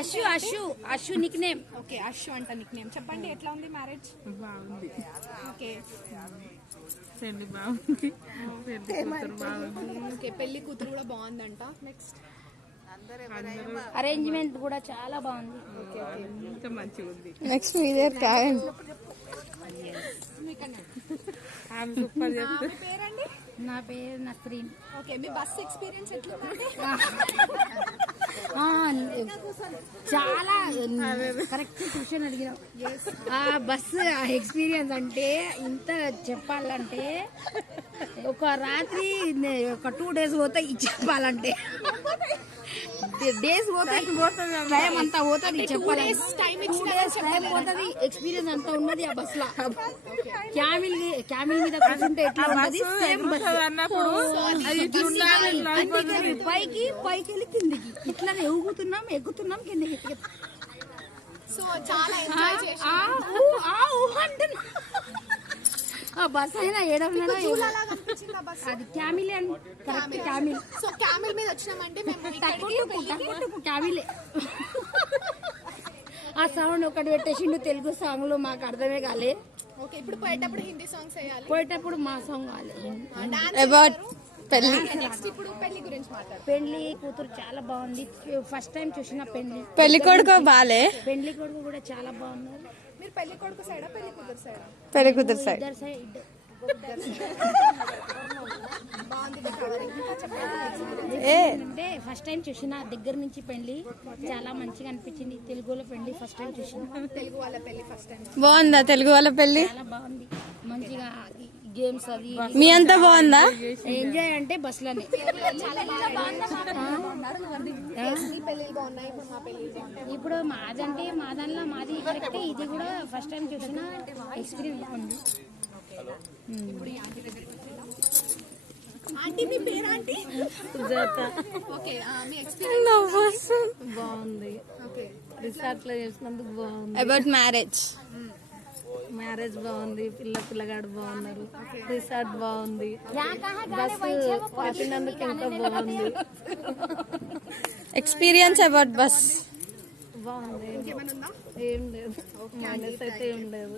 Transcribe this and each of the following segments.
Ashu Ashu Ashu Nick name. Okay Ashu అంట Nick name. చెప్పండి ఎట్లా ఉంది మ్యారేజ్? బాగుంది. ఓకే పెళ్లి బాగుంది, పెళ్లి బాగుంది. ఓకే పెళ్లి కూతురు కూడా బాగుందంట. నెక్స్ట్ అరేంజ్మెంట్ కూడా చాలా బాగుంది. ఓకే ఓకే ఇంకా మంచిగా ఉంది. నెక్స్ట్ మీదే కాయం. ఆమె సూపర్ మీ చెప్తే. పేరండి? నా పేరు నస్రీన్. ఓకే మీ బస్ ఎక్స్పీరియన్స్ ఎట్లుందండి? చాలా కరెక్ట్ క్వశ్చన్ అడిగినాం. ఆ బస్సు ఎక్స్పీరియన్స్ అంటే ఇంత చెప్పాలంటే ఒక రాత్రి ఒక 2 days పోతాయి చెప్పాలంటే. డేస్ పోతాయి, టైం అంతా పోతుంది చెప్పాలంటే. 2 days టైం పోతుంది. ఎక్స్పీరియన్స్ అంతా ఉన్నది ఆ బస్ లో. క్యామిల్ మీద కూర్చుంటే ఎట్లా ఉంటది సేమ్ బస్ అన్నప్పుడు అది పైకి వెళ్ళి కిందికి ఇట్లానే ఎక్కుతున్నాం కిందికి. సో చాలా ఎంజాయ్ చేసి ఆ బస్ అయినా ఏడవైనా అనిపించింది బస్. అది Camel and correct Camel. So Camel మీద వచ్చినామంటే మేము క్యామిలే. ఆ సౌండ్ ఒకటి పెట్టేసిండు తెలుగు సాంగ్ లో, మాకు అర్థమే కాలే. ఓకే ఇప్పుడు పోయేటప్పుడు హిందీ సాంగ్స్ వేయాలి, పోయేటప్పుడు మా సాంగ్ కాలే. అబౌట్ పెళ్లి. నెక్స్ట్ ఇప్పుడు పెళ్లి గురించి మాట్లాడు. పెళ్లి కూతురు చాలా బాగుంది. ఫస్ట్ టైం చూసిన పెళ్లి కొడుకు బాలే. పెళ్లి కొడుకు కూడా చాలా బాగున్నారు. మీరు పెళ్లి కొడుకు సైడా పెళ్లి కూతురు సైడా? పెళ్లి కూతురు సైడ్. ఇద్దరు సైడ్ అంటే ఫస్ట్ టైం చూసిన దగ్గర నుంచి పెళ్లి చాలా మంచిగా అనిపించింది. తెలుగులో పెళ్లి ఫస్ట్ టైం చూసిన. తెలుగు వాళ్ళ పెళ్లి ఫస్ట్ టైం బాగుందా తెలుగు వాళ్ళ పెళ్లి? చాలా బాగుంది. మంచిగా గేమ్స్ అవి మీ అంతా బాగుందా? ఎంజాయ్ అంటే బస్ లోనే. ఇప్పుడు మాదంటే మా దానిలో మాది కరెక్ట్. ఇది కూడా ఫస్ట్ టైం చూసిన ఎక్స్పీరియన్స్ ఉంది. ఆంటీ మీ పేరు ఆంటీ? సుజాత. ఓకే మీ ఎక్స్పీరియన్స్ బాగుంది. ఓకే రిసార్ట్ లో చేసినందుకు బాగుంది. About marriage. మ్యారేజ్ బాగుంది, పిల్లగాడు బాగున్నారు, రిసార్ట్ బాగుంది, బస్సు పాపినందుకు ఇంకా బాగుంది. Experience about bus. బాగుంది. ఇంకేమైనా ఉందా? ఏం లేదు, మైనస్ అయితే ఏం లేదు,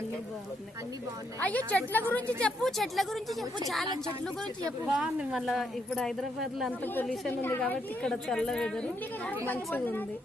అన్ని బాగున్నాయి. అన్ని బాగున్నాయి. అయ్యో చెట్ల గురించి చెప్పు చాలా చెట్ల గురించి చెప్పు. బాగుంది. మళ్ళీ ఇప్పుడు హైదరాబాద్ లో అంత పొల్యూషన్ ఉంది కాబట్టి ఇక్కడ చల్ల వెదర్ మంచిగా ఉంది.